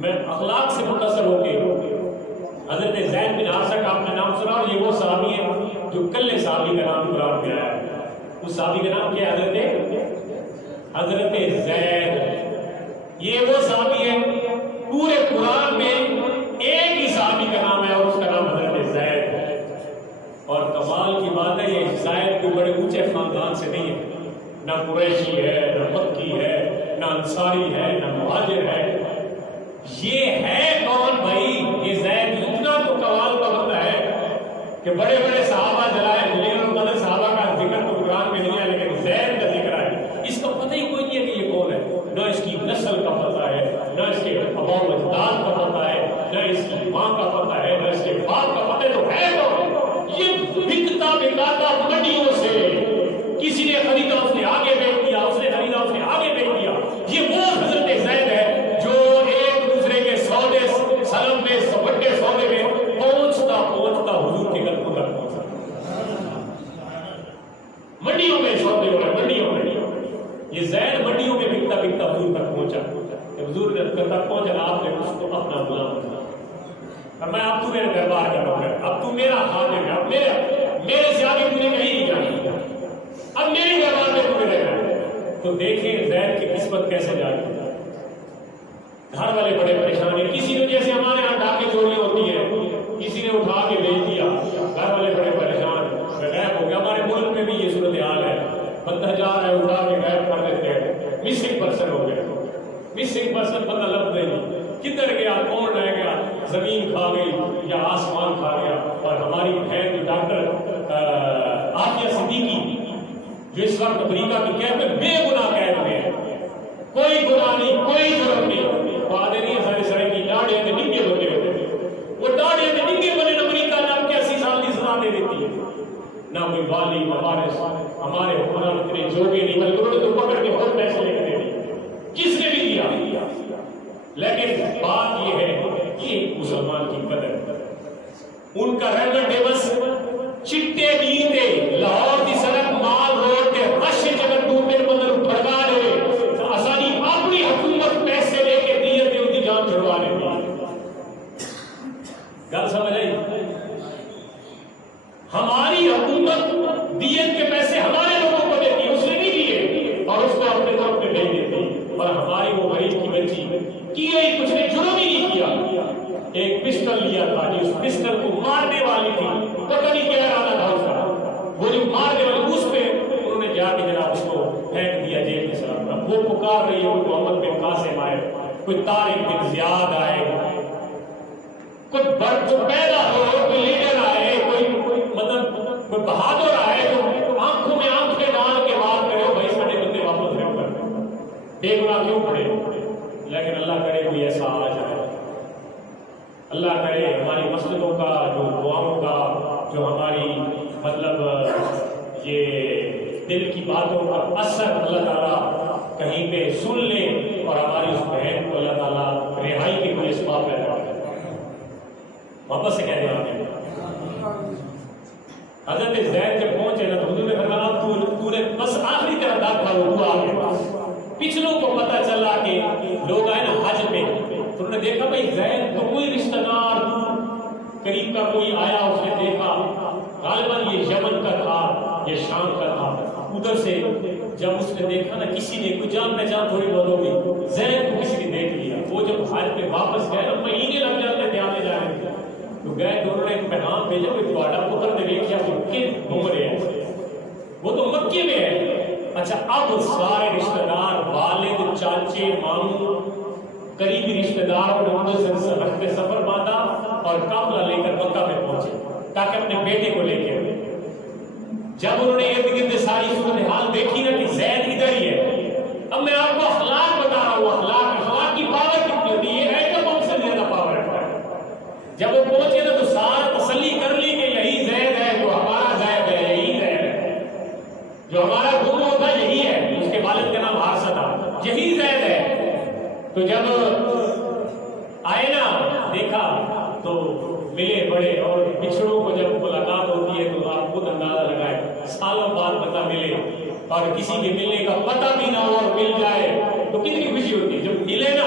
میں اخلاق سے متاثر ہو کے حضرت زید بن عاصم کا آپ نے نام سنا، اور یہ وہ صحابی ہے جو کل صحابی کا نام قرآن میں آیا ہے. اس صحابی کا نام کیا ہے؟ حضرت زید. یہ وہ صحابی ہے پورے قرآن میں ایک ہی صحابی کا نام ہے اور اس کا نام حضرت زید ہے. اور کمال کی بات ہے یہ زید کوئی بڑے اونچے خاندان سے نہیں ہے، نہ قریشی ہے، نہ مکی ہے، نہ انصاری ہے، نہ مہاجر ہے. یہ ہے کون بھائی؟ یہ زید اتنا تو کمال کا بندہ ہے کہ بڑے بڑے صحابہ جلائے جلیل القدر صحابہ کا ذکر تو قرآن میں نہیں ہے، لیکن زید کا ذکر ہے. اس کا پتہ ہی کوئی نہیں ہے کہ یہ کون ہے. نہ اس کی نسل کا پتہ ہے، نہ اس کے ابا و اجداد کا پتہ ہے، نہ اس کی ماں کا پتہ ہے، نہ اس کے باپ کا پتہ ہے. تو ہے کون؟ یہ بکتا بکاتا منڈیوں سے کسی نے خریدا اس نے آگے بیچ دیا، اس نے خریدا اس نے آگے بیچ دیا. یہ وہ حضرت زید ہے جو ایک دوسرے کے سودے سلم میں بڑے سودے میں پہنچتا پہنچتا حضور کے قدموں تک پہنچا. منڈیوں میں سودے ہو رہے، منڈیوں میں. یہ زید منڈیوں میں بکتا بکتا حضور تک پہنچا. حضور تک پہنچا، آپ نے اس کو اپنا غلام بنا. میں اب تو میرے دربار کا نوکر، اب تو میرا خادم ہے، اب میرے سے آگے تجھے کہیں نہیں جانا، اب میری دربار میں تمہیں رہنا. تو دیکھیں زید کی قسمت کیسے جاتی. گھر والے بڑے پریشان ہیں. کسی نے جیسے ہمارے یہاں ڈاکے چوری ہوتی ہے، کسی نے اٹھا کے بھیج دیا، گھر والے بڑے پریشان، غائب ہو گیا. ہمارے ملک میں بھی یہ صورتحال ہے. بندہ جا رہا ہے، اڑا کے غائب کر دیتے ہیں، مسنگ پرسن ہو گیا. مسنگ پرسن پتہ لگ نہیں کدھر گیا، کون رہ گیا، زمین کھا گئی یا آسمان کھا گیا. اور ہماری بہن جو ڈاکٹر عافیہ صدیقی جو اس وقت امریکہ کی قید میں بے گناہ قید میں ہے، کوئی گناہ نہیں، کوئی جرم نہیں. وہ آدھے نہیں سارے سرے کی ڈاڑیاں کے ڈنگے ہوتے ہوتے، وہ ڈاڑیاں کے ڈنگے بنے امریکہ نے اب 80 سال کی سزا دے دیتی ہے. نہ کوئی والی ہمارے حکمران اتنے جوگے نہیں، بلکہ انہوں نے تو پکڑ کے خود پیسے لے کے دے دیے. کس نے بھی دیا؟ لیکن بات یہ ہے کہ مسلمان کی قدر، ان کا رنگ ڈیوس چٹے دیتے لاہور کی سڑک مال روڈ کے رش جگت ڈوبے مدر بھڑکا رہے آسانی اپنی حکومت پیسے لے کے دیت ان کی جان چھڑوا لے گی. گل سمجھ آئی؟ ہماری حکومت دیت کے پیسے ہمارے لوگوں کو دیتی، اس نے نہیں دیے اور اس کو اپنے طور پہ بھیج دیتی. اور ہماری وہ غریب کی بچی کیے کچھ نے جرم ہی نہیں کیا، ایک پسٹل لیا تھا، اس پسٹل کو مارنے والی تھی، پتہ نہیں کیا ارادہ تھا اس کا، وہ جو مارنے والی اس پہ انہوں نے جا کے جناب اس کو پھینک دیا جیل کے ساتھ. وہ پکار رہی ہے کوئی محمد بن قاسم آئے، کوئی طارق بن زیاد آئے، کوئی جو پیدا ہو، کوئی لیڈر آئے، کوئی مطلب کوئی بہادر آئے جو آنکھوں میں آنکھیں ڈال کے بات کرے بھائی سارے بندے واپس رہو کر بے گناہ کیوں پڑے. لیکن اللہ کرے کوئی ایسا آ جائے، اللہ کرے ہماری مسجدوں کا جو دعاؤں کا جو ہماری مطلب یہ دل کی باتوں کا اثر اللہ تعالیٰ کہیں پہ سن لے اور ہماری اس بہن کو اللہ تعالیٰ رہائی کے کوئی اسباب پیدا کرے. واپس سے کہتے ہیں حضرت زید جب پہنچے نا تو حضور نے فرمایا اب پورے بس آخری طرح داخل ہوا ہے. پچھلوں کو پتہ چلا کہ لوگ آئے نا حج میں، تو انہوں نے دیکھا بھائی زید تو کوئی رشتہ دار قریب کا کوئی آیا، اس نے دیکھا غالباً یہ یمن کا تھا، یہ شام کا تھا. ادھر سے جب اس نے دیکھا نا کسی نے کوئی جان پہچان تھوڑی بہت ہو گئی، زید کو کسی نے دیکھ لیا. وہ جب حج پہ واپس گئے نا مہینے لگ جاتے تھے آنے جانے، تو گئے تو انہوں نے ایک پیغام بھیجا کہ تمہارا پتر نے دیکھا کہ گھوم رہے ہیں، وہ تو مکے میں ہے. اچھا اب سارے رشتہ دار والد چاچے ماموں قریبی رشتہ دار نے سفر باندھا اور قافلہ لے کر مکہ میں پہنچے تاکہ اپنے بیٹے کو لے کے. جب انہوں نے ارد گرد ساری صورتحال دیکھی نا کہ زید ادھر ہی ہے، اب میں آپ کو اخلاق بتا رہا ہوں، اخلاق کی پاور کتنی ہوتی ہے، ایٹم بم سے زیادہ پاور رکھتا ہے. جب وہ پہنچے نا تو سارا تسلی کر لی کہ یہی زید ہے جو ہمارا زید ہے، یہی زید ہے جو ہمارا گم ہوتا یہی ہے. اس کے والد کا نام حارثہ تھا، یہی زید ہے. تو جب آئے نا دیکھا تو ملے بڑے، اور بچھڑوں کو جب ملاقات ہوتی ہے تو آپ خود اندازہ لگائے سالوں بعد پتہ ملے اور کسی کے ملنے کا پتہ بھی نہ ہو اور مل جائے تو کتنی خوشی ہوتی ہے. جب ملے نا